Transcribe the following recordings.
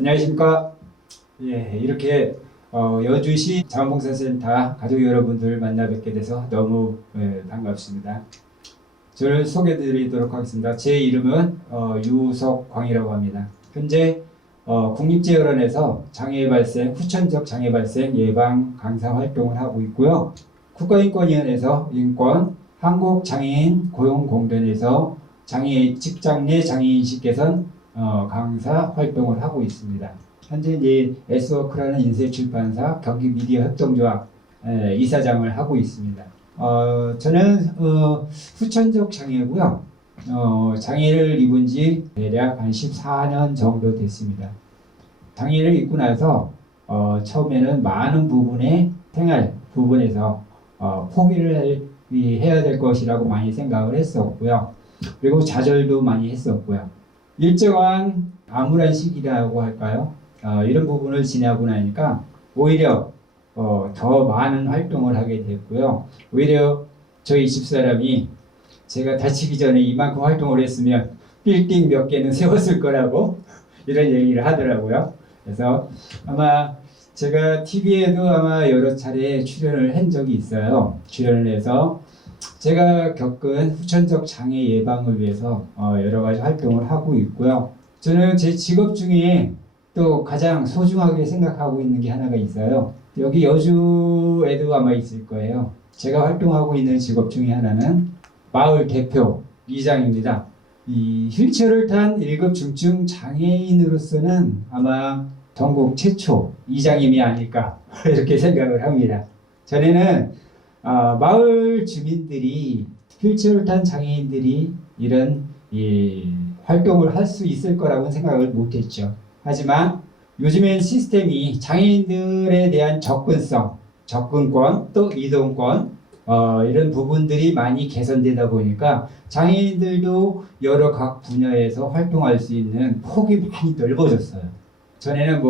안녕하십니까. 예, 이렇게 여주시 자원봉사센터 가족 여러분들 만나 뵙게 돼서 너무 반갑습니다. 저를 소개드리도록 하겠습니다. 제 이름은 유석광이라고 합니다. 현재 국립재활원에서 장애 발생, 후천적 장애 발생 예방 강사 활동을 하고 있고요. 국가인권위원회에서 인권, 한국장애인 고용공단에서 직장 내 장애인식 개선 강사 활동을 하고 있습니다. 현재 이제 S워크라는 인쇄출판사 경기미디어협동조합 이사장을 하고 있습니다. 저는 후천적 장애고요. 장애를 입은 지 대략 한 14년 정도 됐습니다. 장애를 입고 나서 처음에는 많은 부분의 생활 부분에서 포기를 해야 될 것이라고 많이 생각을 했었고요. 그리고 좌절도 많이 했었고요. 일정한 암울한 시기라고 할까요? 이런 부분을 지나고 나니까 오히려 더 많은 활동을 하게 됐고요. 오히려 저희 집사람이 제가 다치기 전에 이만큼 활동을 했으면 빌딩 몇 개는 세웠을 거라고 이런 얘기를 하더라고요. 그래서 아마 제가 TV에도 아마 여러 차례 출연을 한 적이 있어요. 출연을 해서 제가 겪은 후천적 장애 예방을 위해서 여러 가지 활동을 하고 있고요. 저는 제 직업 중에 또 가장 소중하게 생각하고 있는 게 하나가 있어요. 여기 여주에도 아마 있을 거예요. 제가 활동하고 있는 직업 중에 하나는 마을 대표 이장입니다. 이 휠체어를 탄 1급 중증 장애인으로서는 아마 전국 최초 이장님이 아닐까 이렇게 생각을 합니다. 전에는 마을 주민들이 휠체어를 탄 장애인들이 이런 활동을 할 수 있을 거라고는 생각을 못했죠. 하지만 요즘엔 시스템이 장애인들에 대한 접근성, 접근권, 또 이동권 이런 부분들이 많이 개선되다 보니까 장애인들도 여러 각 분야에서 활동할 수 있는 폭이 많이 넓어졌어요. 전에는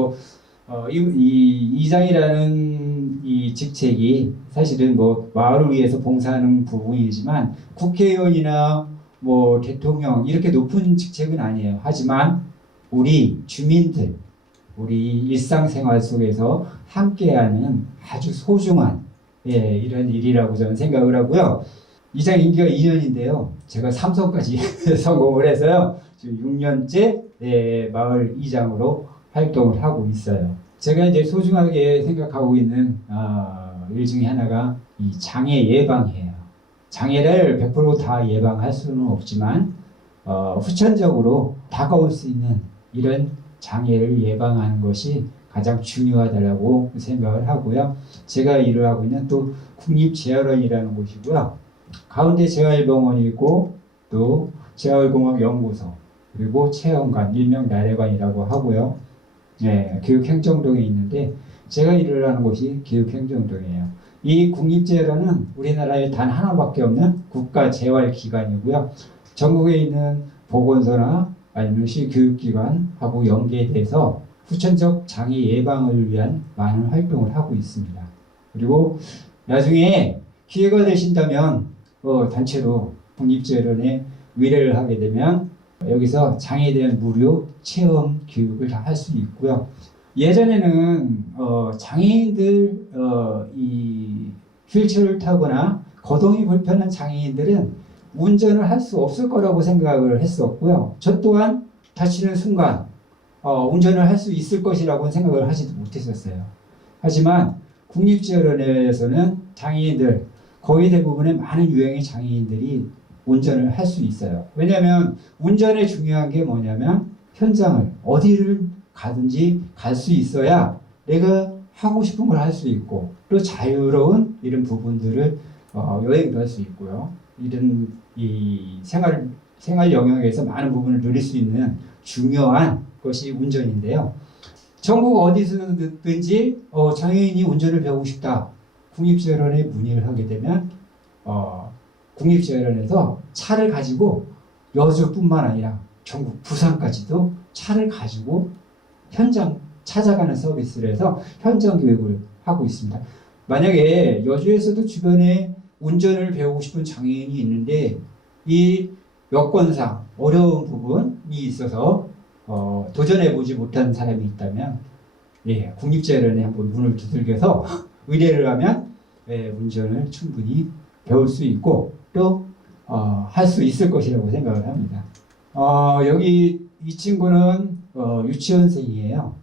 이장이라는 이 직책이 사실은 마을을 위해서 봉사하는 부분이지만 국회의원이나 대통령 이렇게 높은 직책은 아니에요. 하지만 우리 주민들, 우리 일상생활 속에서 함께하는 아주 소중한 이런 일이라고 저는 생각을 하고요. 이장 임기가 2년인데요. 제가 3선까지 성공을 해서요. 지금 6년째 마을 이장으로 활동을 하고 있어요. 제가 이제 소중하게 생각하고 있는 일 중에 하나가 이 장애 예방이에요. 장애를 100% 다 예방할 수는 없지만 후천적으로 다가올 수 있는 이런 장애를 예방하는 것이 가장 중요하다고 생각을 하고요. 제가 일을 하고 있는 또 국립재활원이라는 곳이고요. 가운데 재활병원이 있고 또 재활공학연구소 그리고 체험관, 일명 나래관이라고 하고요. 교육행정동에 있는데 제가 일을 하는 곳이 교육행정동이에요. 이 국립재활원은 우리나라에 단 하나밖에 없는 국가재활기관이고요. 전국에 있는 보건소나 아니면 시교육기관하고 연계돼서 후천적 장애 예방을 위한 많은 활동을 하고 있습니다. 그리고 나중에 기회가 되신다면 단체로 국립재활원에 의뢰를 하게 되면 여기서 장애에 대한 무료 체험 교육을 다 할 수 있고요. 예전에는 장애인들 이 휠체어를 타거나 거동이 불편한 장애인들은 운전을 할 수 없을 거라고 생각을 했었고요. 저 또한 다치는 순간 운전을 할 수 있을 것이라고 생각을 하지도 못했었어요. 하지만 국립재활원에서는 장애인들 거의 대부분의 많은 유형의 장애인들이 운전을 할 수 있어요. 왜냐하면 운전의 중요한 게 뭐냐면 현장을 어디를 가든지 갈 수 있어야 내가 하고 싶은 걸 할 수 있고 또 자유로운 이런 부분들을 여행도 할 수 있고요. 이런 이 생활 영역에서 많은 부분을 누릴 수 있는 중요한 것이 운전인데요. 전국 어디서든지 장애인이 운전을 배우고 싶다. 국립재활원에 문의를 하게 되면 국립재활원에서 차를 가지고 여주뿐만 아니라 전국 부산까지도 차를 가지고 현장 찾아가는 서비스를 해서 현장 교육을 하고 있습니다. 만약에 여주에서도 주변에 운전을 배우고 싶은 장애인이 있는데 이 여건상 어려운 부분이 있어서 도전해보지 못한 사람이 있다면 국립자연에 한번 문을 두들겨서 의뢰를 하면 운전을 충분히 배울 수 있고 또 할 수 있을 것이라고 생각을 합니다. 여기 이 친구는 유치원생이에요.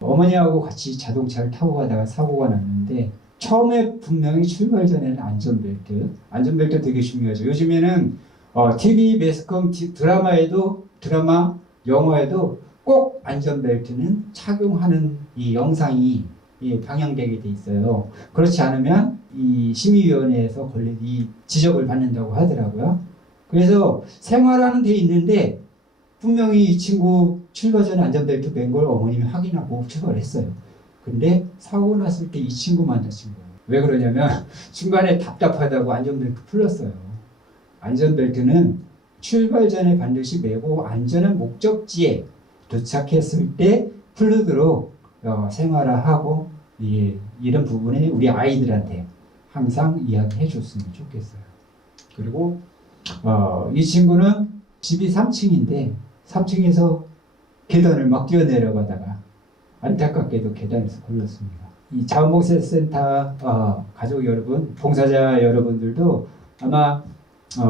어머니하고 같이 자동차를 타고 가다가 사고가 났는데 처음에 분명히 출발 전에는 안전벨트 되게 중요하죠. 요즘에는 TV, 매스컴, 드라마, 영화에도 꼭 안전벨트는 착용하는 이 영상이 방영되게 돼 있어요. 그렇지 않으면 이 심의위원회에서 이 지적을 받는다고 하더라고요. 그래서 생활하는 데 있는데 분명히 이 친구 출발 전에 안전벨트 맨 걸 어머님이 확인하고 출발을 했어요. 근데 사고 났을 때 이 친구만 다친 거예요. 왜 그러냐면 중간에 답답하다고 안전벨트 풀렀어요. 안전벨트는 출발 전에 반드시 매고 안전한 목적지에 도착했을 때 풀르도록 생활화하고 이런 부분에 우리 아이들한테 항상 이야기해 줬으면 좋겠어요. 그리고 이 친구는 집이 3층인데 3층에서 계단을 막 뛰어내려가다가 안타깝게도 계단에서 걸렸습니다. 이 자원봉사센터 가족 여러분, 봉사자 여러분들도 아마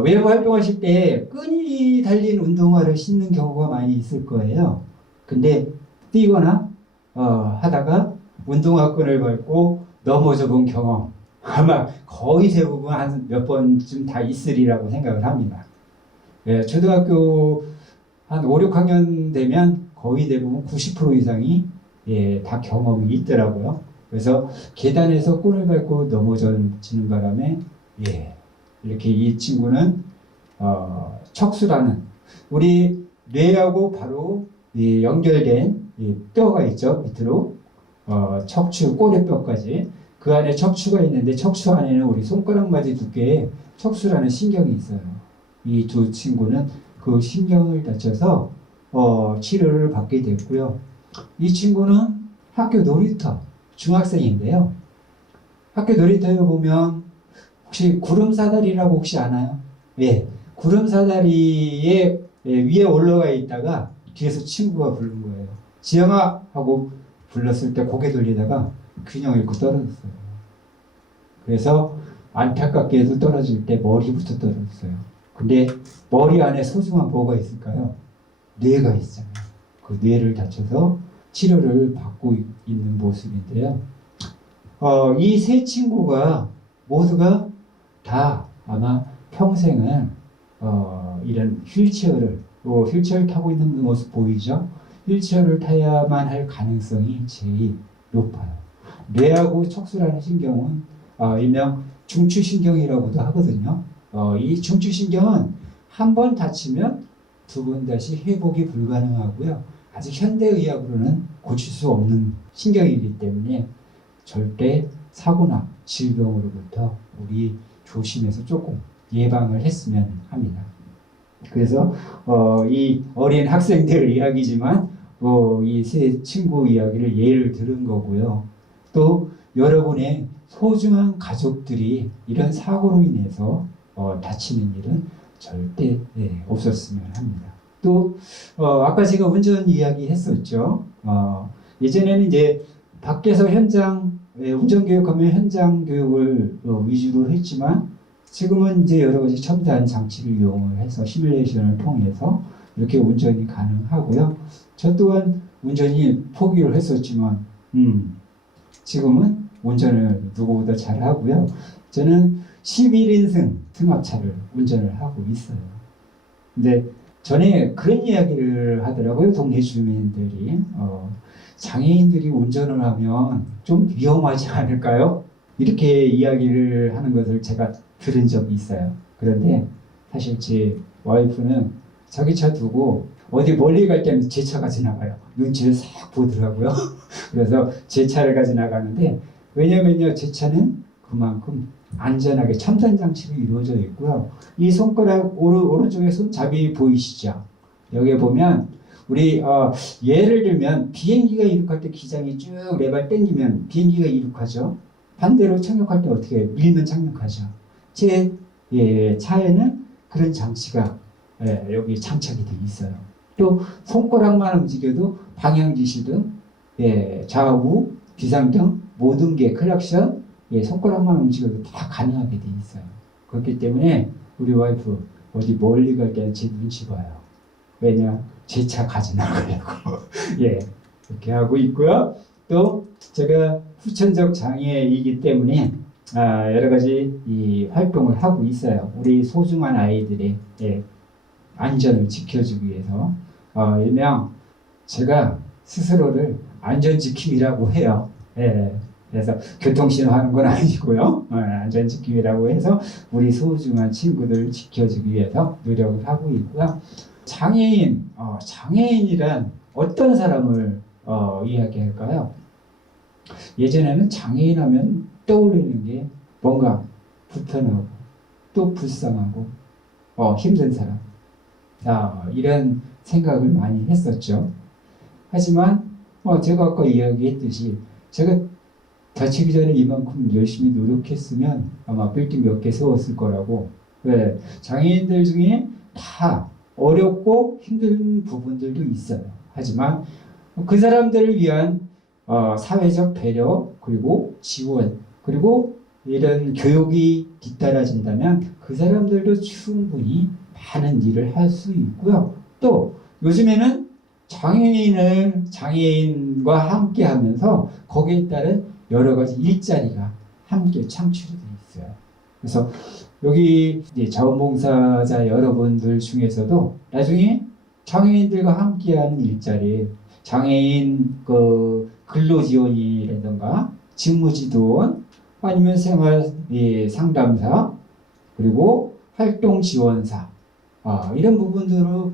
외부 활동하실 때 끈이 달린 운동화를 신는 경우가 많이 있을 거예요. 근데 뛰거나 하다가 운동화 끈을 밟고 넘어져 본 경험 아마 거의 대부분 한 몇 번쯤 다 있으리라고 생각을 합니다. 초등학교 한 5, 6학년 되면 거의 대부분 90% 이상이 다 경험이 있더라고요. 그래서 계단에서 끈을 밟고 넘어지는 바람에 이렇게 이 친구는 척수라는 우리 뇌하고 바로 연결된 뼈가 있죠. 밑으로 척추, 꼬리뼈까지 그 안에 척추가 있는데 척추 안에는 우리 손가락마디 두께의 척수라는 신경이 있어요. 이 두 친구는 그 신경을 다쳐서 치료를 받게 됐고요. 이 친구는 학교 놀이터 중학생인데요. 학교 놀이터에 보면 혹시 구름사다리라고 혹시 아나요? 구름사다리에 위에 올라가 있다가 뒤에서 친구가 부른 거예요. 지영아 하고 불렀을 때 고개 돌리다가 균형 잃고 떨어졌어요. 그래서 안타깝게도 떨어질 때 머리부터 떨어졌어요. 근데 머리 안에 소중한 뭐가 있을까요? 뇌가 있잖아요. 그 뇌를 다쳐서 치료를 받고 있는 모습인데요. 이 세 친구가 모두가 다 아마 평생은 이런 휠체어를 타고 있는 모습 보이죠? 휠체어를 타야만 할 가능성이 제일 높아요. 뇌하고 척수라는 신경은 일명 중추신경이라고도 하거든요. 이 중추신경은 한 번 다치면 두 번 다시 회복이 불가능하고요. 아직 현대의학으로는 고칠 수 없는 신경이기 때문에 절대 사고나 질병으로부터 우리 조심해서 조금 예방을 했으면 합니다. 그래서 이 어린 학생들 이야기지만 이 세 친구 이야기를 예를 들은 거고요. 또 여러분의 소중한 가족들이 이런 사고로 인해서 다치는 일은 절대 없었으면 합니다. 또 아까 제가 운전 이야기 했었죠. 예전에는 이제 밖에서 현장 운전 교육하면 현장 교육을 위주로 했지만 지금은 이제 여러 가지 첨단 장치를 이용을 해서 시뮬레이션을 통해서 이렇게 운전이 가능하고요. 저 또한 운전이 포기를 했었지만 지금은 운전을 누구보다 잘 하고요. 저는 11인승 승합차를 운전을 하고 있어요. 근데 전에 그런 이야기를 하더라고요. 동네 주민들이 장애인들이 운전을 하면 좀 위험하지 않을까요? 이렇게 이야기를 하는 것을 제가 들은 적이 있어요. 그런데 사실 제 와이프는 자기 차 두고 어디 멀리 갈 때는 제 차가 지나가요. 눈치를 싹 보더라고요. 그래서 제 차를 가지고 나가는데 왜냐면요, 제 차는 그만큼 안전하게 첨단 장치로 이루어져 있고요. 이 손가락 오른쪽에 손잡이 보이시죠? 여기 보면 우리 예를 들면 비행기가 이륙할 때 기장이 쭉 레발 당기면 비행기가 이륙하죠. 반대로 착륙할 때 어떻게 해요? 밀면 착륙하죠. 제 차에는 그런 장치가 여기 장착이 되어 있어요. 또 손가락만 움직여도 방향지시 등 좌우, 비상등 모든 게 클락션 손가락만 움직여도 다 가능하게 돼 있어요. 그렇기 때문에 우리 와이프 어디 멀리 갈 때는 제 눈치 봐요. 왜냐? 제 차 가져나가려고. 그렇게 하고 있고요. 또 제가 후천적 장애이기 때문에 여러 가지 이 활동을 하고 있어요. 우리 소중한 아이들의 안전을 지켜주기 위해서 일명 제가 스스로를 안전지킴이라고 해요. 그래서 교통신호하는 건 아니고요. 안전지킴이라고 해서 우리 소중한 친구들을 지켜주기 위해서 노력을 하고 있고요. 장애인, 장애인이란 어떤 사람을 이야기할까요? 예전에는 장애인 하면 떠올리는 게 뭔가 불편하고 또 불쌍하고 힘든 사람 이런 생각을 많이 했었죠. 하지만 제가 아까 이야기했듯이 제가 다치기 전에 이만큼 열심히 노력했으면 아마 빌딩 몇 개 세웠을 거라고. 장애인들 중에 다 어렵고 힘든 부분들도 있어요. 하지만 그 사람들을 위한 사회적 배려 그리고 지원 그리고 이런 교육이 뒤따라진다면 그 사람들도 충분히 많은 일을 할 수 있고요. 또 요즘에는 장애인과 함께 하면서 거기에 따른 여러 가지 일자리가 함께 창출이 되어 있어요. 그래서 여기 자원봉사자 여러분들 중에서도 나중에 장애인들과 함께하는 일자리, 장애인 근로지원이라든가 직무지도원 아니면 생활 상담사 그리고 활동지원사 이런 부분들을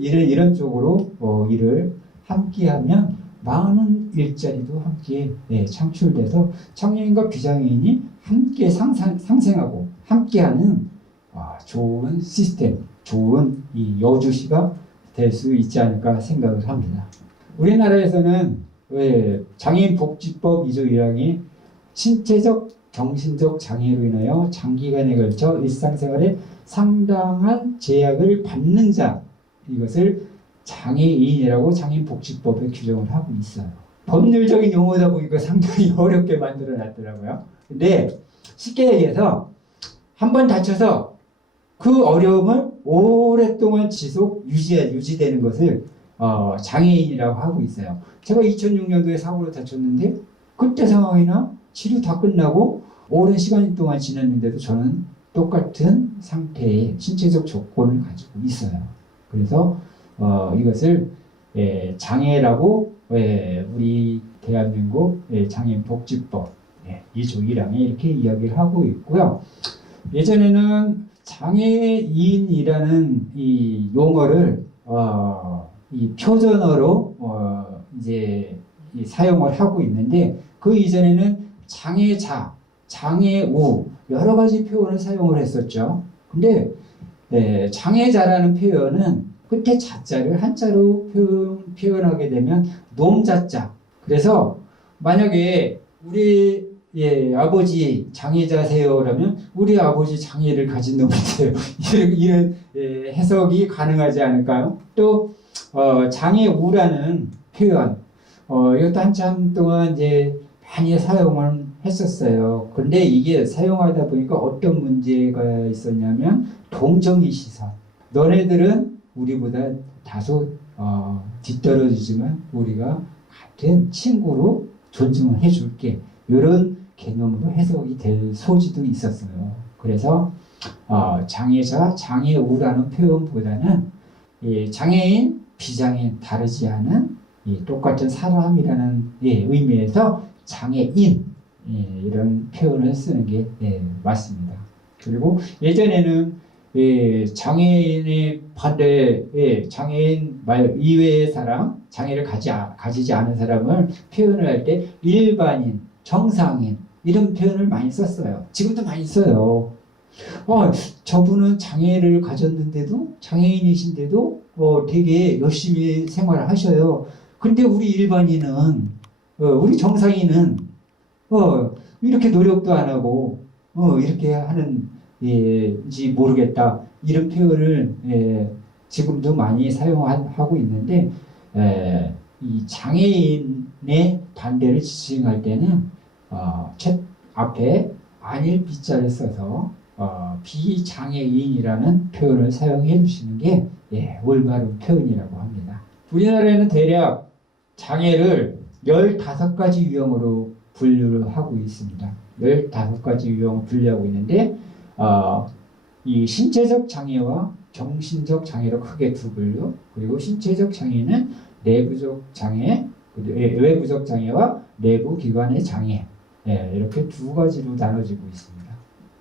이런 쪽으로 일을 함께하면 많은 일자리도 함께 창출돼서 장애인과 비장애인이 함께 상생하고 함께하는 좋은 시스템, 좋은 이 여주시가 될 수 있지 않을까 생각을 합니다. 우리나라에서는 장애인 복지법 2조 1항이 신체적, 정신적 장애로 인하여 장기간에 걸쳐 일상생활에 상당한 제약을 받는 자 이것을 장애인이라고 장애인복지법에 규정을 하고 있어요. 법률적인 용어다 보니까 상당히 어렵게 만들어 놨더라고요. 근데 쉽게 얘기해서 한번 다쳐서 그 어려움을 오랫동안 유지되는 것을 장애인이라고 하고 있어요. 제가 2006년도에 사고로 다쳤는데 그때 상황이나 치료 다 끝나고 오랜 시간 동안 지났는데도 저는 똑같은 상태의 신체적 조건을 가지고 있어요. 그래서 이것을 장애라고 우리 대한민국 장애인복지법 2조 1항에 이렇게 이야기를 하고 있고요. 예전에는 장애인이라는 이 용어를 이 표준어로 이제 사용을 하고 있는데 그 이전에는 장애자, 장애우 여러 가지 표현을 사용을 했었죠. 근데 장애자라는 표현은 끝에 자자를 한자로 표현하게 되면 놈자자. 그래서 만약에 우리 아버지 장애자세요라면 우리 아버지 장애를 가진 놈이세요. 이런 해석이 가능하지 않을까요? 또 장애우라는 표현 이것도 한참 동안 이제 많이 사용을 했었어요. 근데 이게 사용하다 보니까 어떤 문제가 있었냐면 동정의 시선. 너네들은 우리보다 다소 뒤떨어지지만 우리가 같은 친구로 존중을 해줄게. 이런 개념으로 해석이 될 소지도 있었어요. 그래서 장애자, 장애우라는 표현보다는 장애인, 비장애인 다르지 않은 똑같은 사람이라는 의미에서 장애인 이런 표현을 쓰는 게 맞습니다. 그리고 예전에는 장애인의 반대 장애인 말 이외의 사람, 장애를 가지지 않은 사람을 표현을 할 때 일반인, 정상인 이런 표현을 많이 썼어요. 지금도 많이 써요. 저분은 장애를 가졌는데도 장애인이신데도 되게 열심히 생활을 하셔요. 근데 우리 일반인은 우리 정상인은 이렇게 노력도 안 하고 이렇게 하는지 모르겠다. 이런 표현을 지금도 많이 사용하고 있는데 이 장애인의 반대를 지칭할 때는 첫 앞에 안일 비자를 써서 비장애인이라는 표현을 사용해 주시는 게 올바른 표현이라고 합니다. 우리나라에는 대략 장애를 15가지 유형으로 분류를 하고 있습니다. 15가지 유형을 분류하고 있는데 이 신체적 장애와 정신적 장애로 크게 두 분류, 그리고 신체적 장애는 내부적 장애, 외부적 장애와 내부 기관의 장애, 이렇게 두 가지로 나눠지고 있습니다.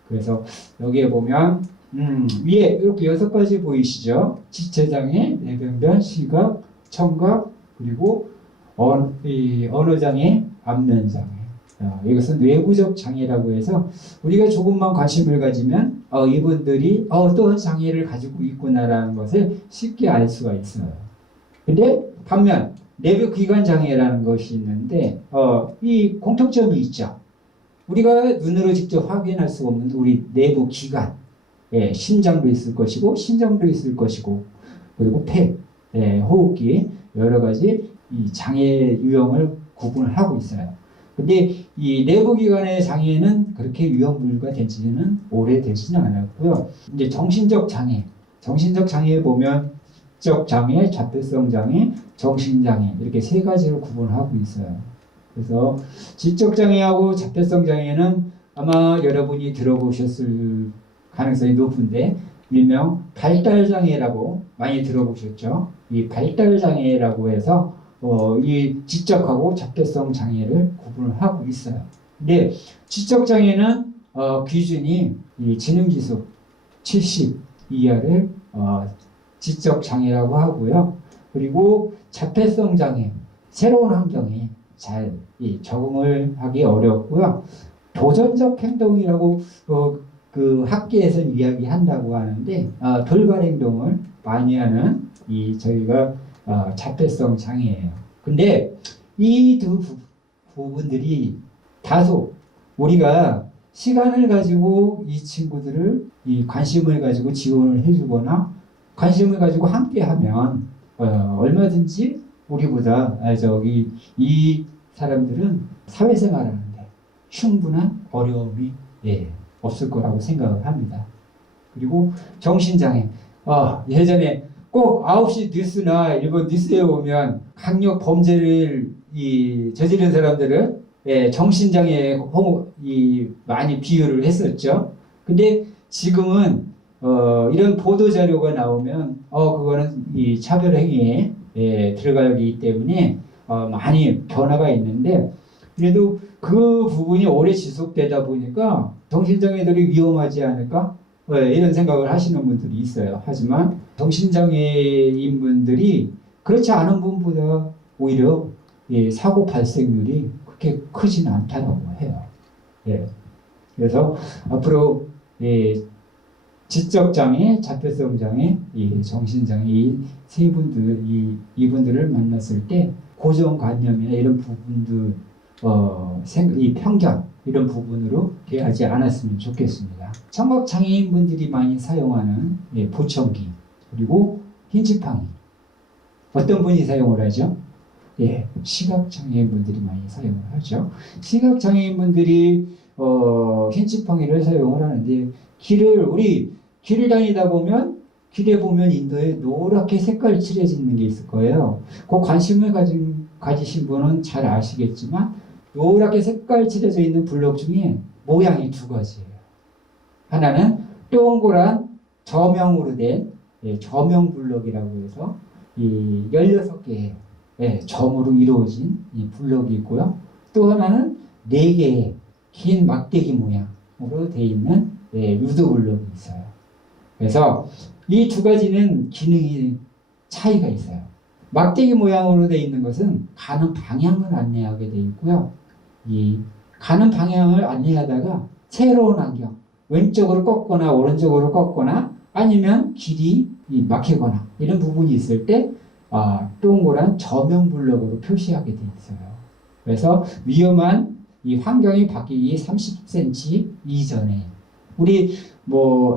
그래서 여기에 보면 위에 이렇게 6가지 보이시죠? 지체장애, 뇌병변, 시각, 청각, 그리고 언어장애, 안면장애. 이것은 외부적 장애라고 해서 우리가 조금만 관심을 가지면 이분들이 어떤 장애를 가지고 있구나라는 것을 쉽게 알 수가 있어요. 근데 반면 내부 기관 장애라는 것이 있는데 이 공통점이 있죠. 우리가 눈으로 직접 확인할 수 없는 우리 내부 기관, 심장도 있을 것이고 신장도 있을 것이고 그리고 폐, 호흡기 여러 가지 이 장애 유형을 구분을 하고 있어요. 근데 이 내부 기관의 장애는 그렇게 유형 분류가 되지는 오래되지는 않았고요. 이제 정신적 장애에 보면 지적 장애, 자폐성 장애, 정신 장애 이렇게 3가지로 구분하고 있어요. 그래서 지적 장애하고 자폐성 장애는 아마 여러분이 들어보셨을 가능성이 높은데 일명 발달 장애라고 많이 들어보셨죠? 이 발달 장애라고 해서 이 지적하고 자폐성 장애를 구분을 하고 있어요. 근데 지적 장애는 기준이 이 지능지수 70 이하를 지적 장애라고 하고요. 그리고 자폐성 장애, 새로운 환경에 잘 적응을 하기 어렵고요. 도전적 행동이라고 그 학계에서 이야기한다고 하는데 돌발 행동을 많이 하는 저희가 자폐성 장애예요. 근데 이 두 부분들이 다소 우리가 시간을 가지고 이 친구들을 관심을 가지고 지원을 해주거나 관심을 가지고 함께하면 얼마든지 우리보다 이 사람들은 사회생활하는데 충분한 어려움이 없을 거라고 생각을 합니다. 그리고 정신장애. 예전에 꼭 9시 뉴스나 일본 뉴스에 오면 강력 범죄를 저지른 사람들을 정신장애에 많이 비유를 했었죠. 근데 지금은 이런 보도 자료가 나오면 그거는 이 차별 행위에 들어가기 때문에 많이 변화가 있는데 그래도 그 부분이 오래 지속되다 보니까 정신장애들이 위험하지 않을까? 이런 생각을 하시는 분들이 있어요. 하지만 정신장애인 분들이 그렇지 않은 분보다 오히려 사고 발생률이 그렇게 크지는 않다고 해요. 그래서 앞으로 지적장애, 자폐성 장애, 정신장애 이 세 분들, 이분들을 만났을 때 고정관념이나 이런 부분들, 이 편견 이런 부분으로 대하지 않았으면 좋겠습니다. 청각장애인 분들이 많이 사용하는 보청기 그리고 흰지팡이 어떤 분이 사용을 하죠? 시각장애인 분들이 많이 사용을 하죠. 시각장애인 분들이 흰지팡이를 사용을 하는데 길을 다니다 보면 길에 보면 인도에 노랗게 색깔 칠해지는 게 있을 거예요. 그 관심을 가지신 분은 잘 아시겠지만 노랗게 색깔 칠해져 있는 블록 중에 모양이 2가지예요. 하나는 동그란 저명으로 된 저명 블록이라고 해서 16개의 점으로 이루어진 블록이 있고요. 또 하나는 4개의 긴 막대기 모양으로 되어 있는 유도 블록이 있어요. 그래서 이 2가지는 기능이 차이가 있어요. 막대기 모양으로 되어 있는 것은 가는 방향을 안내하게 되어 있고요. 이 가는 방향을 안내하다가 새로운 환경, 왼쪽으로 꺾거나 오른쪽으로 꺾거나 아니면 길이 막히거나 이런 부분이 있을 때 동그란 저명 블록으로 표시하게 되어 있어요. 그래서 위험한 이 환경이 바뀌기 30cm 이전에 우리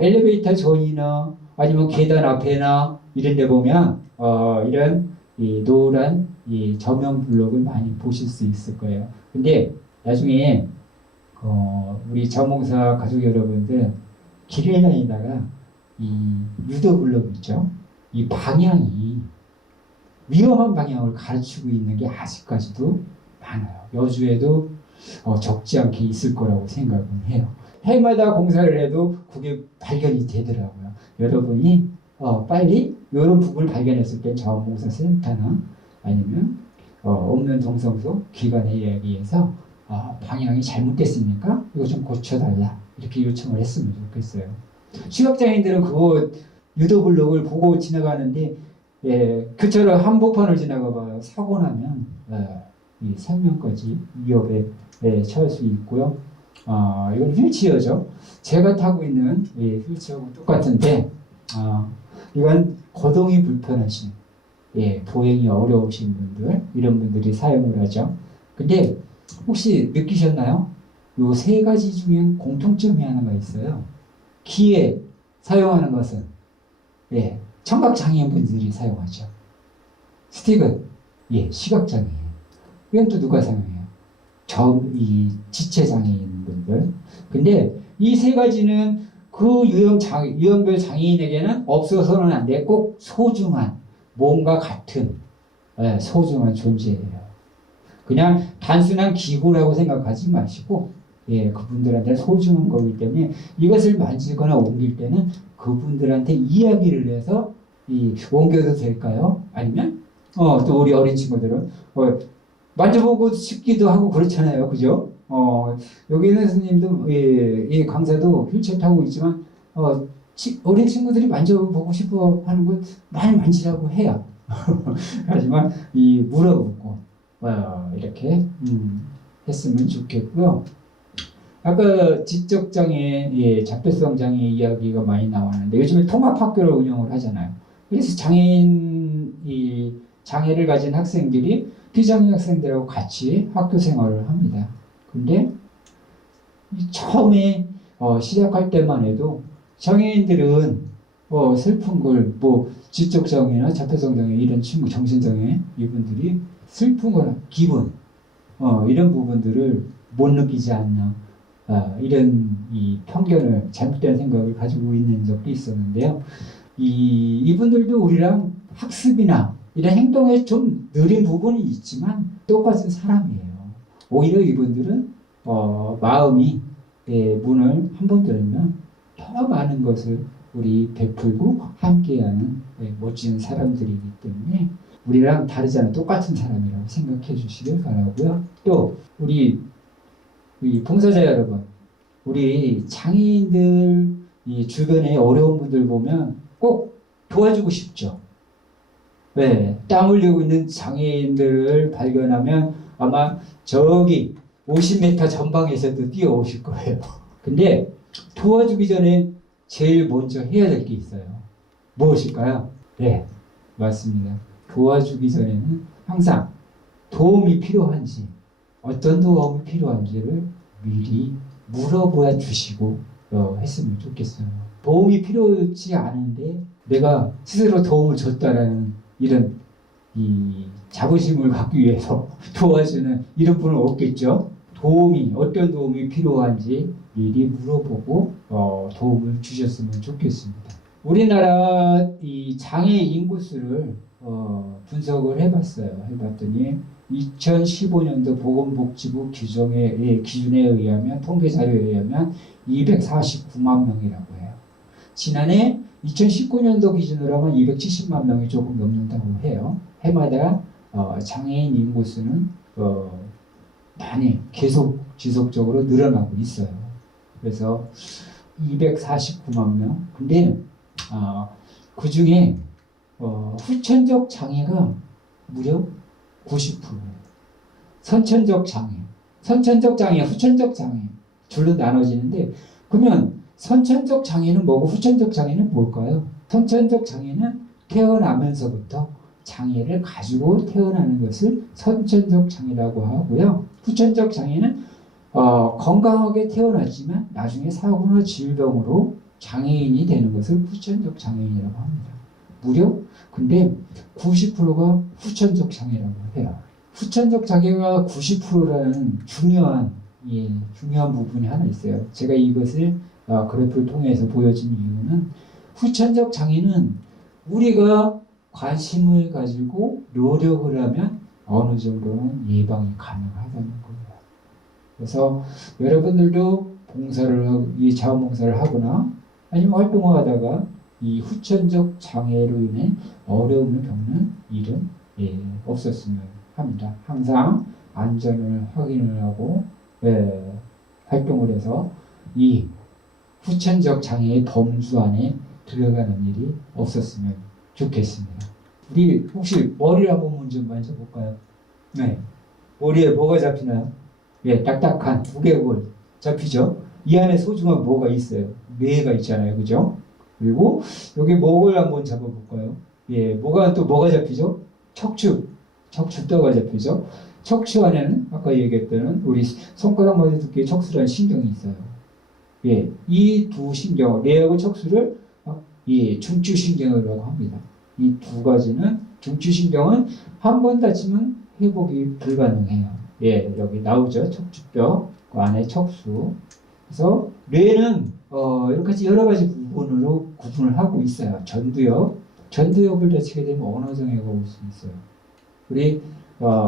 엘리베이터 전이나 아니면 계단 앞에나 이런 데 보면 이런 이 노란 이 저면 블록을 많이 보실 수 있을 거예요. 근데 나중에 우리 자원봉사 가족 여러분들 길을 다니다가 이 유도 블록 있죠? 이 방향이 위험한 방향을 가르치고 있는 게 아직까지도 많아요. 여주에도 적지 않게 있을 거라고 생각은 해요. 해마다 공사를 해도 그게 발견이 되더라고요. 여러분이 빨리 이런 부분을 발견했을 때 자원봉사센터나 아니면 없는 동성소 기관에 이야기해서 방향이 잘못됐으니까 이거 좀 고쳐달라 이렇게 요청을 했으면 좋겠어요. 시각장애인들은 그거 유도블록을 보고 지나가는데 그처럼 한복판을 지나가봐요. 사고 나면 이 생명까지 위협에 처할 수 있고요. 이건 휠체어죠. 제가 타고 있는 휠체어하고 똑같은데 이건 거동이 불편하신 보행이 어려우신 분들 이런 분들이 사용을 하죠. 근데 혹시 느끼셨나요? 요 세 가지 중에 공통점이 하나가 있어요. 기에 사용하는 것은 청각장애인 분들이 사용하죠. 스틱은 시각장애인. 이건 또 누가 사용해요? 이 지체장애인 분들. 근데 이 세 가지는 그 유형별 장애인에게는 없어서는 안 돼. 꼭 소중한 몸과 같은 소중한 존재예요. 그냥 단순한 기구라고 생각하지 마시고 그분들한테 소중한 거기 때문에 이것을 만지거나 옮길 때는 그분들한테 이야기를 해서 옮겨도 될까요? 아니면 또 우리 어린 친구들은 만져보고 싶기도 하고 그렇잖아요. 그죠? 여기 있는 스님도 강사도 휠체어 타고 있지만 어린 친구들이 만져보고 싶어 하는 건 많이 만지라고 해요. 하지만 물어보고 이렇게 했으면 좋겠고요. 아까 지적장애, 자폐성 장애 이야기가 많이 나왔는데 요즘에 통합학교를 운영을 하잖아요. 그래서 장애를 가진 학생들이 비장애 학생들하고 같이 학교 생활을 합니다. 근데 처음에 시작할 때만 해도 장애인들은 슬픈 걸 지적장애나 자폐성 장애 이런 친구 정신장애 이분들이 슬픈 거나 기분 이런 부분들을 못 느끼지 않나 이런 편견을 잘못된 생각을 가지고 있는 적도 있었는데요. 이분들도 우리랑 학습이나 이런 행동에 좀 느린 부분이 있지만 똑같은 사람이에요. 오히려 이분들은 마음이 문을 한번 열면 더 많은 것을 우리 베풀고 함께하는 멋진 사람들이기 때문에 우리랑 다르지 않은 똑같은 사람이라고 생각해 주시길 바라고요. 또 우리 봉사자 여러분, 우리 장애인들 주변에 어려운 분들 보면 꼭 도와주고 싶죠. 땀 흘리고 있는 장애인들을 발견하면 아마 저기 50m 전방에서도 뛰어오실 거예요. 근데 도와주기 전에 제일 먼저 해야 될 게 있어요. 무엇일까요? 맞습니다. 도와주기 전에는 항상 도움이 필요한지 어떤 도움이 필요한지를 미리 물어보아 주시고 했으면 좋겠어요. 도움이 필요하지 않은데 내가 스스로 도움을 줬다라는 이런 자부심을 갖기 위해서 도와주는 이런 분은 없겠죠. 어떤 도움이 필요한지 미리 물어보고 도움을 주셨으면 좋겠습니다. 우리나라 장애 인구수를 분석을 해봤더니 2015년도 보건복지부 기준에 의하면 통계 자료에 의하면 249만 명이라고 해요. 지난해 2019년도 기준으로 하면 270만 명이 조금 넘는다고 해요. 해마다 장애인 인구수는 많이 계속 지속적으로 늘어나고 있어요. 그래서 249만 명. 근데 그 중에 후천적 장애가 무려 90%예요. 선천적 장애, 후천적 장애 둘로 나눠지는데 그러면 선천적 장애는 뭐고 후천적 장애는 뭘까요? 선천적 장애는 태어나면서부터 장애를 가지고 태어나는 것을 선천적 장애라고 하고요. 후천적 장애는 건강하게 태어났지만 나중에 사고나 질병으로 장애인이 되는 것을 후천적 장애인이라고 합니다. 무려 근데 90%가 후천적 장애라고 해요. 후천적 장애가 90%라는 중요한 부분이 하나 있어요. 제가 이것을 그래프를 통해서 보여준 이유는 후천적 장애는 우리가 관심을 가지고 노력을 하면 어느 정도는 예방이 가능하다는 거예요. 그래서 여러분들도 이 자원봉사를 하거나 아니면 활동을 하다가 이 후천적 장애로 인해 어려움을 겪는 일은 없었으면 합니다. 항상 안전을 확인을 하고 활동을 해서 이 후천적 장애의 범주 안에 들어가는 일이 없었으면 좋겠습니다. 우리 혹시 머리를 한번 먼저 만져볼까요? 네. 머리에 뭐가 잡히나요? 딱딱한 두개골 잡히죠? 이 안에 소중한 뭐가 있어요? 뇌가 있잖아요. 그죠? 그리고 여기 목을 한번 잡아볼까요? 뭐가 잡히죠? 척추뼈가 잡히죠? 척추 안에는 아까 얘기했던 우리 손가락마디 두께의 척수라는 신경이 있어요. 이 두 신경, 뇌하고 척수를 중추신경이라고 합니다. 이 두 가지는 중추신경은 한 번 다치면 회복이 불가능해요. 여기 나오죠. 척추뼈, 그 안에 척수. 그래서 뇌는 여러 가지 부분으로 구분을 하고 있어요. 전두엽을 다치게 되면 언어장애가 올 수 있어요. 우리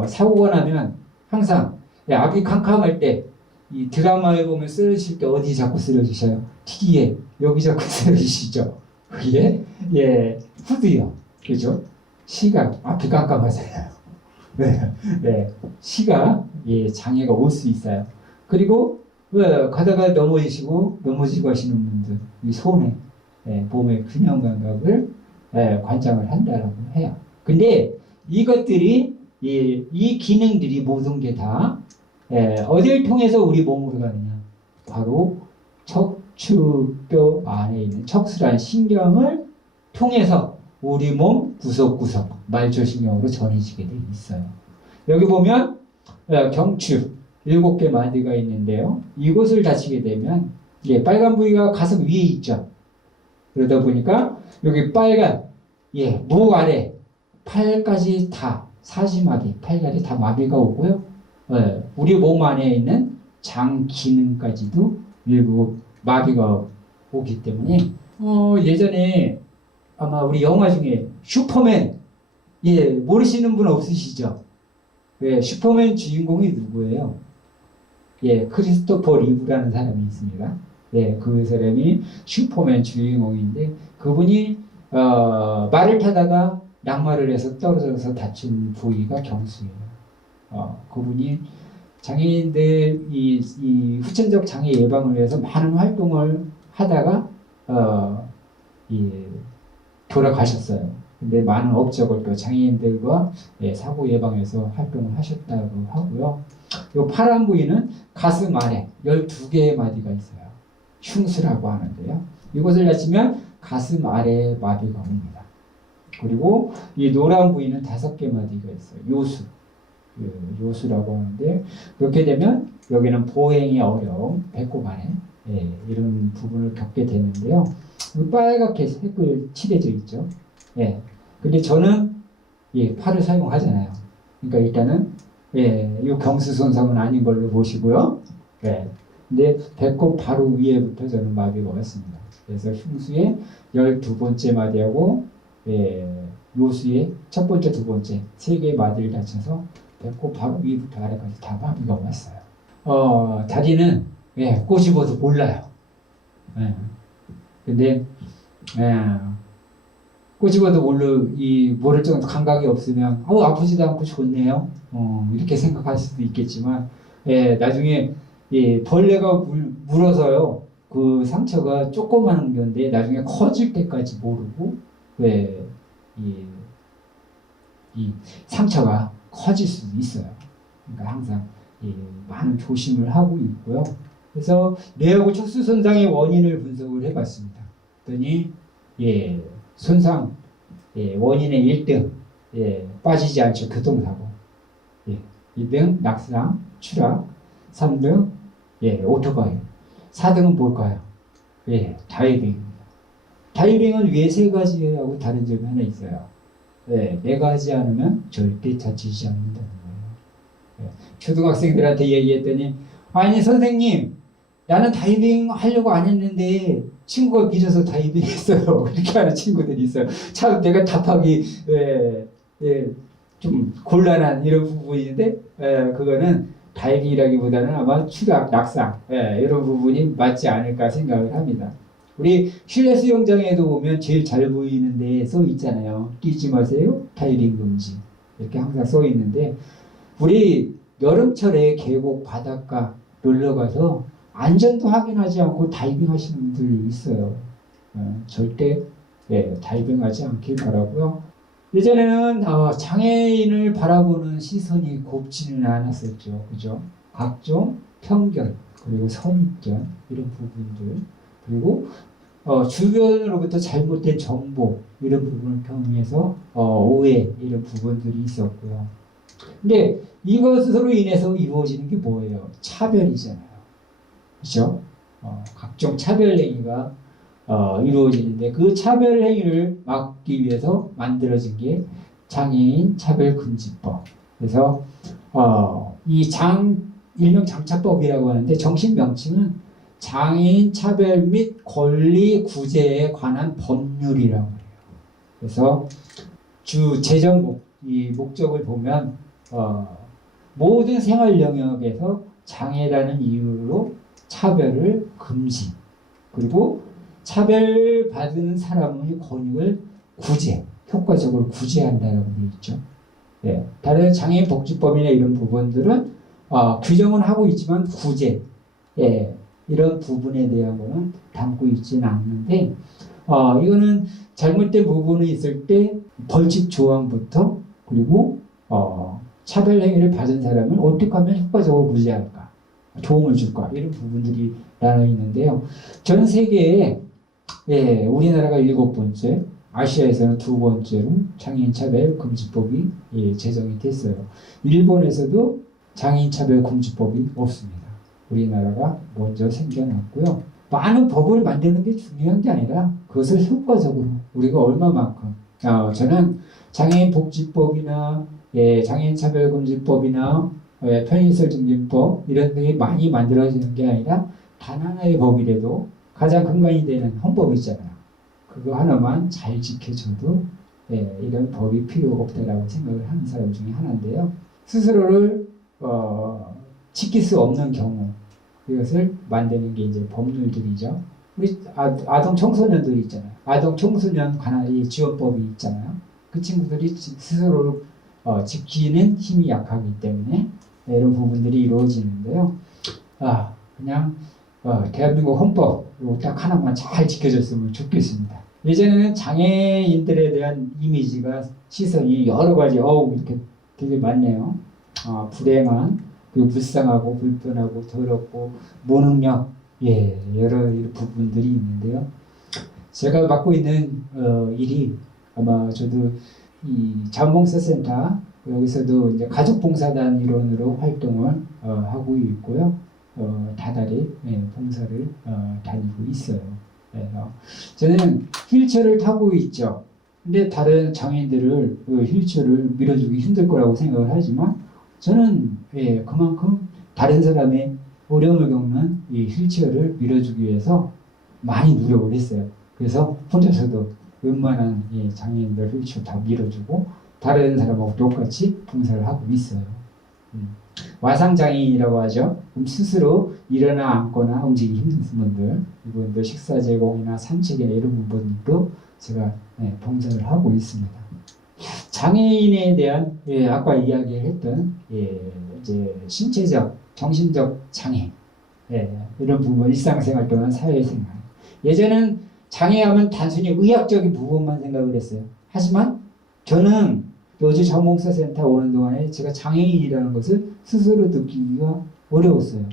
사고가 나면 항상 앞이 캄캄할 때 이 드라마에 보면 쓰러지실 때 어디 자꾸 쓰러지셔요? TV에 여기 자꾸 쓰러지시죠? 그게 후두요. 그죠? 시각 앞이 깜깜하잖아요. 시각 장애가 올 수 있어요. 그리고 가다가 넘어지고 하시는 분들 이 손에 몸의 균형 감각을 관장을 한다라고 해요. 근데 이것들이 이 기능들이 모든 게 다 어디를 통해서 우리 몸으로 가느냐? 바로 척추뼈 안에 있는 척수라는 신경을 통해서 우리 몸 구석구석 말초신경으로 전해지게 돼 있어요. 여기 보면 경추 7개 마디가 있는데요. 이곳을 다치게 되면 빨간 부위가 가슴 위에 있죠. 그러다 보니까 여기 빨간 목 아래 팔까지 다 사지마비, 팔다리 다 마비가 오고요. 우리 몸 안에 있는 장 기능까지도 일부 마비가 오기 때문에 예전에 아마 우리 영화 중에 슈퍼맨 모르시는 분 없으시죠? 슈퍼맨 주인공이 누구예요? 크리스토퍼 리브라는 사람이 있습니다. 그 사람이 슈퍼맨 주인공인데 그분이 말을 타다가 낙마를 해서 떨어져서 다친 부위가 경수예요. 그분이 장애인들 이 후천적 장애 예방을 위해서 많은 활동을 하다가 돌아가셨어요. 근데 많은 업적을 또 장애인들과 사고 예방에서 활동을 하셨다고 하고요. 이 파란 부위는 가슴 아래 12개의 마디가 있어요. 흉수라고 하는데요. 이것을 다치면 가슴 아래에 마비가 옵니다. 그리고 이 노란 부위는 5개 마디가 있어요. 요수라고 하는데 그렇게 되면 여기는 보행이 어려움, 배꼽 안에 이런 부분을 겪게 되는데요. 빨갛게 색을 칠해져 있죠. 근데 저는 팔을 사용하잖아요. 그러니까 일단은 이 경수 손상은 아닌 걸로 보시고요. 근데 배꼽 바로 위에부터 저는 마비가 왔습니다. 그래서 흉수의 12번째 마디하고 요수의 첫 번째, 두 번째 3개의 마디를 다쳐서 배꼽 바로 위부터 아래까지 다 마비가 왔어요. 다리는 꼬집어도 몰라요. 근데 꼬집어도 모를 정도 감각이 없으면 아프지도 않고 좋네요. 이렇게 생각할 수도 있겠지만 나중에 벌레가 물어서요. 그 상처가 조그마한 건데 나중에 커질 때까지 모르고 이 상처가 커질 수도 있어요. 그러니까 항상 많은 조심을 하고 있고요. 그래서 뇌하고 척수 손상의 원인을 분석을 해봤습니다. 그랬더니 손상 원인의 1등 빠지지 않죠. 교통사고 2등 낙상, 추락 3등 오토바이 4등은 뭘까요? 다이빙입니다. 다이빙은 왜 세 가지하고 다른 점이 하나 있어요. 네, 네 가지 않으면 절대 다치지 않는다는 거예요. 네, 초등학생들한테 얘기했더니 아니 선생님 나는 다이빙 하려고 안 했는데 친구가 빚어서 다이빙 했어요. 이렇게 하는 친구들이 있어요. 참 내가 답하기 좀 곤란한 이런 부분인데 그거는 다이빙이라기보다는 아마 추락, 낙상 이런 부분이 맞지 않을까 생각을 합니다. 우리 실내 수영장에도 보면 제일 잘 보이는 데에 써 있잖아요. 뛰지 마세요. 다이빙 금지. 이렇게 항상 써 있는데 우리 여름철에 계곡 바닷가 놀러 가서 안전도 확인하지 않고 다이빙 하시는 분들 있어요. 절대 다이빙하지 않길 바라고요. 예전에는 장애인을 바라보는 시선이 곱지는 않았었죠. 그죠? 각종 편견 그리고 선입견 이런 부분들 그리고 주변으로부터 잘못된 정보 이런 부분을 통해서 오해 이런 부분들이 있었고요. 근데 이것으로 인해서 이루어지는 게 뭐예요? 차별이잖아요. 그렇죠? 각종 차별 행위가 이루어지는데 그 차별 행위를 막기 위해서 만들어진 게 장애인 차별금지법. 그래서 일명 장차법이라고 하는데 정식 명칭은 장애인 차별 및 권리 구제에 관한 법률이라고 해요. 그래서 이 목적을 보면 모든 생활 영역에서 장애라는 이유로 차별을 금지 그리고 차별받은 사람의 권익을 효과적으로 구제한다라고 되어 있죠. 네, 다른 장애인 복지법이나 이런 부분들은 규정은 하고 있지만 구제 이런 부분에 대한 거는 담고 있지는 않는데 이거는 잘못된 부분이 있을 때 벌칙 조항부터 그리고 차별 행위를 받은 사람은 어떻게 하면 효과적으로 구제할까 도움을 줄까 이런 부분들이 나눠 있는데요. 전 세계에 우리나라가 7번째, 아시아에서는 2번째로 장애인 차별 금지법이 제정이 됐어요. 일본에서도 장애인 차별 금지법이 없습니다. 우리나라가 먼저 생겨났고요. 많은 법을 만드는 게 중요한 게 아니라 그것을 효과적으로 우리가 얼마만큼 저는 장애인 복지법이나 장애인 차별 금지법이나 편의시설 증진법 이런 게 많이 만들어지는 게 아니라 단 하나의 법이라도 가장 근간이 되는 헌법이 있잖아요. 그거 하나만 잘 지켜줘도 이런 법이 필요가 없다라고 생각을 하는 사람 중에 하나인데요. 스스로를 지킬 수 없는 경우 이것을 만드는 게 이제 법률들이죠. 우리 아동 청소년들이 있잖아요. 아동 청소년 관할 지원법이 있잖아요. 그 친구들이 스스로를 지키는 힘이 약하기 때문에 이런 부분들이 이루어지는데요. 그냥 대한민국 헌법 딱 하나만 잘 지켜줬으면 좋겠습니다. 예전에는 장애인들에 대한 이미지가 시선이 여러 가지 이렇게 되게 많네요. 불행한 그리고 불쌍하고 불편하고 더럽고 무능력 여러 부분들이 있는데요. 제가 맡고 있는 일이 아마 저도 이 자원봉사센터 여기서도 이제 가족봉사단 일원으로 활동을 하고 있고요. 다달이 봉사를 다니고 있어요. 그래서 저는 휠체어를 타고 있죠. 근데 다른 장애인들을 휠체어를 밀어주기 힘들 거라고 생각을 하지만 저는 그만큼 다른 사람의 어려움을 겪는 이 휠체어를 밀어주기 위해서 많이 노력을 했어요. 그래서 혼자서도 웬만한 장애인들 휠체어 다 밀어주고 다른 사람하고 똑같이 봉사를 하고 있어요. 와상장애인이라고 하죠. 그럼 스스로 일어나 앉거나 움직이기 힘든 분들, 이분들 식사 제공이나 산책이나 이런 부분도 제가 봉사를 하고 있습니다. 장애인에 대한 아까 이야기했던 이제 신체적, 정신적 장애 이런 부분 일상생활 또는 사회생활. 예전엔 장애하면 단순히 의학적인 부분만 생각을 했어요. 하지만 저는 여주 자원봉사센터 오는 동안에 제가 장애인이라는 것을 스스로 느끼기가 어려웠어요.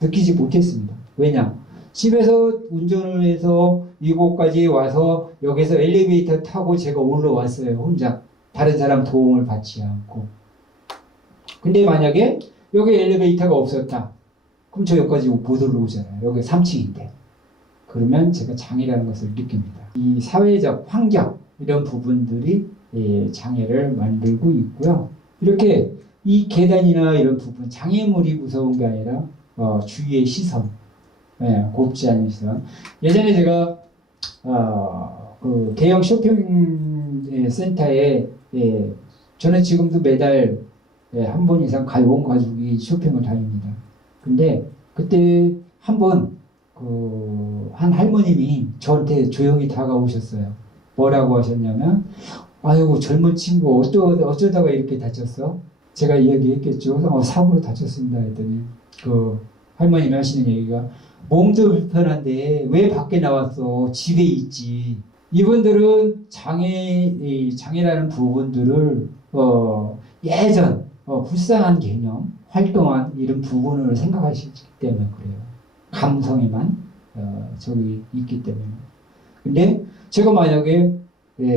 느끼지 못했습니다. 왜냐? 집에서 운전을 해서 이곳까지 와서 여기서 엘리베이터 타고 제가 올라왔어요. 혼자. 다른 사람 도움을 받지 않고. 근데 만약에 여기 엘리베이터가 없었다. 그럼 저 여기까지 못 올라오잖아요. 여기 3층인데. 그러면 제가 장애라는 것을 느낍니다. 이 사회적 환경 이런 부분들이 장애를 만들고 있고요. 이렇게 이 계단이나 이런 부분 장애물이 무서운 게 아니라 주위의 시선, 곱지 않은 시선. 예전에 제가 그 대형 쇼핑 센터에 저는 지금도 매달 한 번 이상 온 가족이 쇼핑을 다닙니다. 근데 그때 한 번 한 할머님이 저한테 조용히 다가오셨어요. 뭐라고 하셨냐면, 아이고 젊은 친구 어쩌다가 이렇게 다쳤어? 제가 이야기했겠죠. 사고로 다쳤습니다 했더니 그 할머님이 하시는 얘기가, 몸도 불편한데 왜 밖에 나왔어? 집에 있지. 이분들은 장애라는 부분들을 예전 불쌍한 개념, 활동한 이런 부분을 생각하시기 때문에 그래요. 감성에만 저기 있기 때문에. 근데 제가 만약에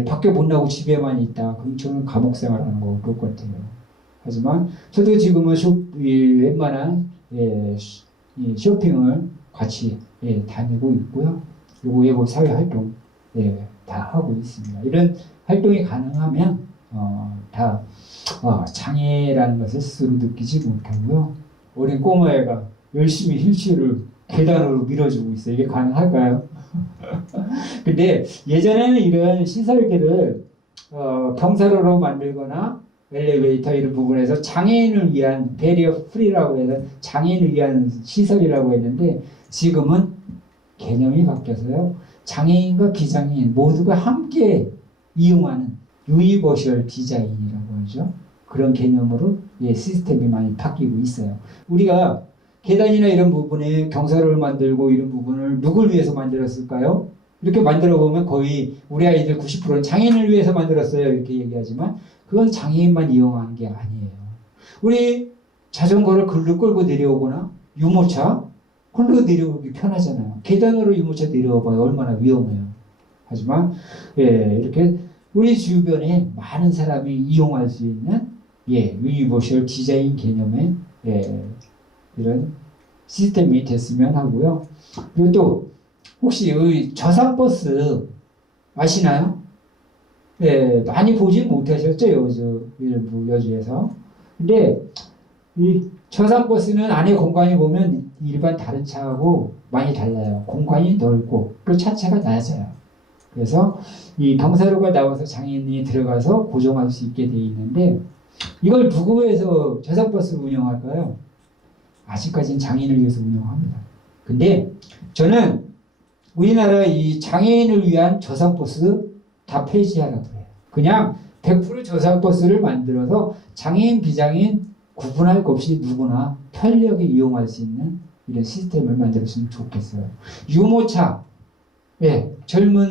밖에 못 나고 집에만 있다, 그럼 저는 감옥 생활하는 거 똑같아요. 하지만 저도 지금은 웬만한 쇼핑을 같이 다니고 있고요. 그리고 외부 사회 활동 다 하고 있습니다. 이런 활동이 가능하면 다 장애라는 것을 스스로 느끼지 못하고요. 어린 꼬마애가 열심히 휠체어를 계단으로 밀어주고 있어요. 이게 가능할까요? 근데 예전에는 이런 시설들을 경사로로 만들거나 엘리베이터 이런 부분에서 장애인을 위한 베리어 프리라고 해서 장애인을 위한 시설이라고 했는데, 지금은 개념이 바뀌어서요. 장애인과 비장애인 모두가 함께 이용하는 유니버셜 디자인이라고 하죠. 그런 개념으로 시스템이 많이 바뀌고 있어요. 우리가 계단이나 이런 부분에 경사로를 만들고 이런 부분을 누굴 위해서 만들었을까요? 이렇게 만들어 보면 거의 우리 아이들 90%는 장애인을 위해서 만들었어요. 이렇게 얘기하지만 그건 장애인만 이용하는 게 아니에요. 우리 자전거를 글로 끌고 내려오거나 유모차 글로 내려오기 편하잖아요. 계단으로 유모차 내려와봐요. 얼마나 위험해요. 하지만 이렇게 우리 주변에 많은 사람이 이용할 수 있는 유니버셜 디자인 개념의 이런 시스템이 됐으면 하고요. 그리고 또 혹시 여기 저상버스 아시나요? 많이 보진 못하셨죠, 여주에서. 근데 이 저상버스는 안에 공간이 보면 일반 다른 차하고 많이 달라요. 공간이 넓고 또 차체가 낮아요. 그래서 이 경사로가 나와서 장애인이 들어가서 고정할 수 있게 돼 있는데, 이걸 누구 위해서 저상버스를 운영할까요? 아직까지는 장애인을 위해서 운영합니다. 근데 저는 우리나라 이 장애인을 위한 저상버스 다 폐지하라고 해요. 그냥 100% 저상버스를 만들어서 장애인, 비장애인 구분할 것 없이 누구나 편리하게 이용할 수 있는 이런 시스템을 만들었으면 좋겠어요. 유모차, 젊은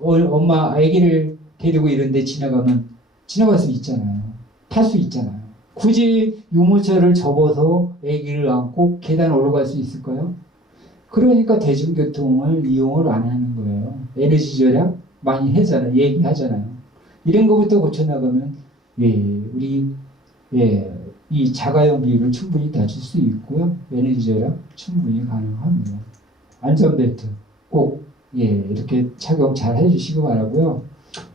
엄마 아기를 데리고 이런 데 지나갈 수 있잖아요. 탈 수 있잖아요. 굳이 유모차를 접어서 아기를 안고 계단 올라갈 수 있을까요? 그러니까 대중교통을 이용을 안 하는 거예요. 에너지 절약 많이 얘기하잖아요. 이런 것부터 고쳐나가면 우리 이 자가용 비율을 충분히 낮출 수 있고요. 에너지 절약 충분히 가능합니다. 안전벨트 꼭 이렇게 착용 잘 해주시기 바라고요.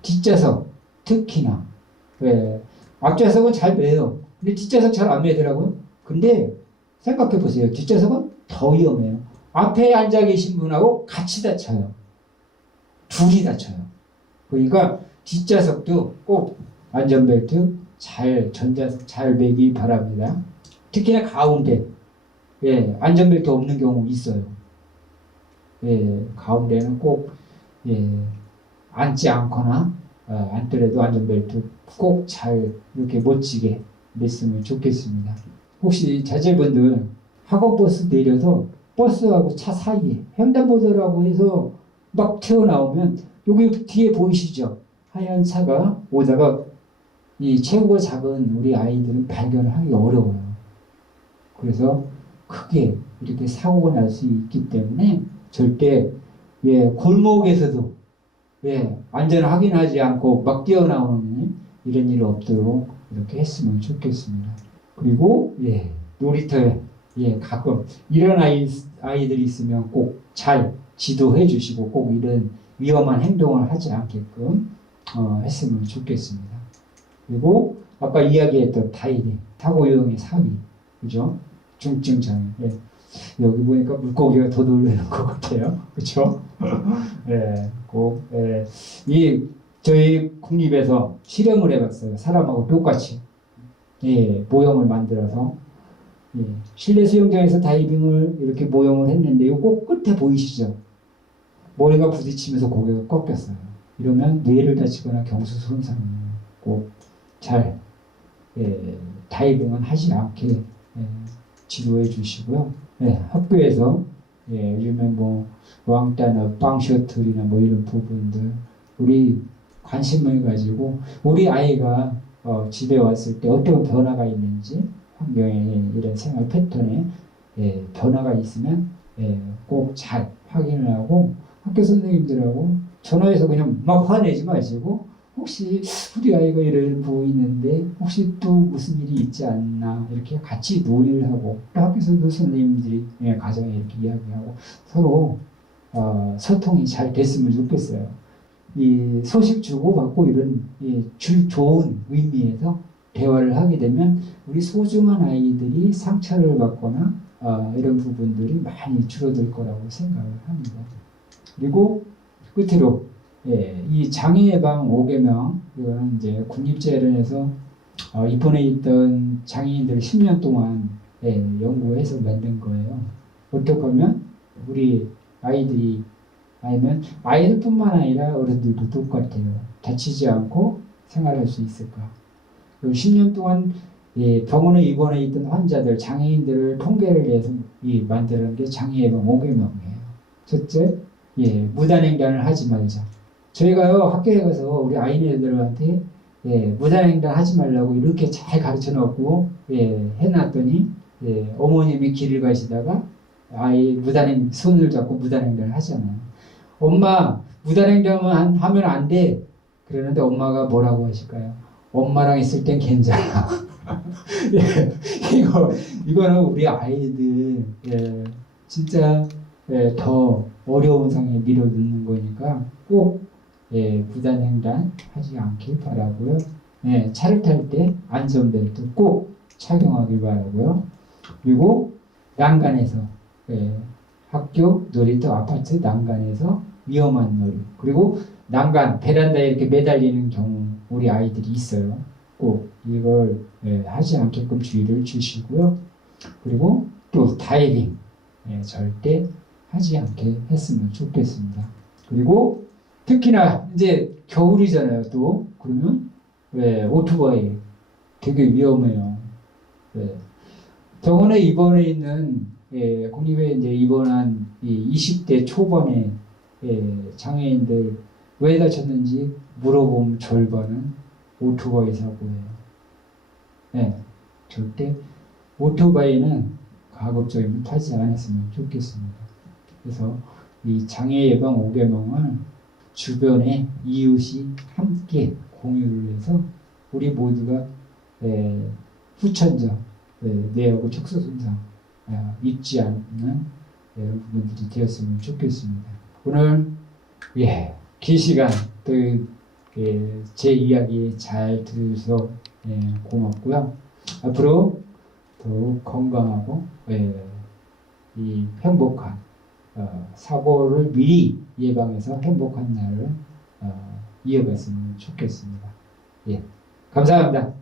뒷좌석 특히나 앞좌석은 잘 매요. 근데 뒷좌석 잘 안 매더라고요. 근데 생각해 보세요. 뒷좌석은 더 위험해요. 앞에 앉아 계신 분하고 같이 다쳐요. 둘이 다쳐요. 그러니까 뒷좌석도 꼭 안전벨트 전자석 잘 매기 바랍니다. 특히나 가운데 안전벨트 없는 경우 있어요. 가운데는 꼭 앉지 않거나 앉더라도 안전벨트 꼭 잘 이렇게 멋지게 맸으면 좋겠습니다. 혹시 자제분들 학원버스 내려서 버스하고 차 사이에 횡단보도라고 해서 막 튀어나오면 여기 뒤에 보이시죠? 하얀 차가 오다가 이 체구가 작은 우리 아이들은 발견을 하기 어려워요. 그래서 크게 이렇게 사고가 날 수 있기 때문에 절대 골목에서도 안전 확인하지 않고 막 뛰어나오는 이런 일 없도록 이렇게 했으면 좋겠습니다. 그리고 놀이터에 가끔 이런 아이들이 있으면 꼭 잘 지도해 주시고 꼭 이런 위험한 행동을 하지 않게끔 했으면 좋겠습니다. 그리고 아까 이야기했던 다이빙, 타고 요령의 3위, 그죠? 중증 장애. 예. 여기 보니까 물고기가 더 놀라는 것 같아요, 그렇죠? 예, 꼭 이 저희 국립에서 실험을 해봤어요. 사람하고 똑같이 모형을 만들어서 실내 수영장에서 다이빙을 이렇게 모형을 했는데 꼭 끝에 보이시죠? 머리가 부딪히면서 고개가 꺾였어요. 이러면 뇌를 다치거나 경수 손상이에요. 꼭 잘 다이빙은 하지 않게 지도해 주시고요. 학교에서 요즘에 뭐 왕따나 빵셔틀이나 뭐 이런 부분들 우리 관심을 가지고 우리 아이가 집에 왔을 때 어떤 변화가 있는지 환경에 이런 생활 패턴에 변화가 있으면 꼭 잘 확인을 하고 학교 선생님들하고 전화해서 그냥 막 화내지 마시고 혹시 우리 아이가 이런 보이는데 혹시 또 무슨 일이 있지 않나 이렇게 같이 논의를 하고 학교에서도 선생님들이 가정에 이렇게 이야기하고 서로 소통이 잘 됐으면 좋겠어요. 이 소식 주고받고 이런 좋은 의미에서 대화를 하게 되면 우리 소중한 아이들이 상처를 받거나 이런 부분들이 많이 줄어들 거라고 생각을 합니다. 그리고 끝으로 이 장애 예방 5개명 이거는 이제 국립재련에서 입원해 있던 장애인들을 10년 동안 연구해서 만든 거예요. 어떻게 하면 우리 아이들이 아니면 아이들뿐만 아니라 어른들도 똑같아요. 다치지 않고 생활할 수 있을까? 10년 동안 병원에 입원해 있던 환자들, 장애인들을 통계를 내서 만드는 게 장애 예방 5개명이에요. 첫째, 무단횡단을 하지 말자. 저희가요 학교에 가서 우리 아이들한테 무단횡단 하지 말라고 이렇게 잘 가르쳐 놓고 해놨더니 어머님이 길을 가시다가 아이 손을 잡고 무단횡단을 하잖아요. 엄마 무단횡단만 하면 안 돼. 그러는데 엄마가 뭐라고 하실까요? 엄마랑 있을 땐 괜찮아. 이거는 우리 아이들 진짜 더 어려운 상황에 밀어넣는 거니까 꼭 무단횡단 하지 않길 바라고요. 차를 탈 때 안전벨트 꼭 착용하길 바라고요. 그리고 난간에서 학교, 놀이터, 아파트 난간에서 위험한 놀이 그리고 난간, 베란다에 이렇게 매달리는 경우 우리 아이들이 있어요. 꼭 이걸 하지 않게끔 주의를 주시고요. 그리고 또 다이빙 절대 하지 않게 했으면 좋겠습니다. 그리고 특히나 이제 겨울이잖아요. 또 그러면 오토바이 되게 위험해요. 병원에 입원해 있는 국립에 이제 입원한 20대 초반의 장애인들 왜 다쳤는지 물어보면 절반은 오토바이 사고예요. 절대 오토바이는 가급적이면 타지 않았으면 좋겠습니다. 그래서 이 장애 예방 5개명을 주변에 이웃이 함께 공유를 해서 우리 모두가 후천자, 뇌하고 척수 손상 잊지 않는 이런 부분들이 되었으면 좋겠습니다. 오늘 긴 시간 또 제 이야기 잘 들으셔서 고맙고요. 앞으로 더욱 건강하고 이 행복한 사고를 미리 예방해서 행복한 날을 이어갔으면 좋겠습니다. 감사합니다.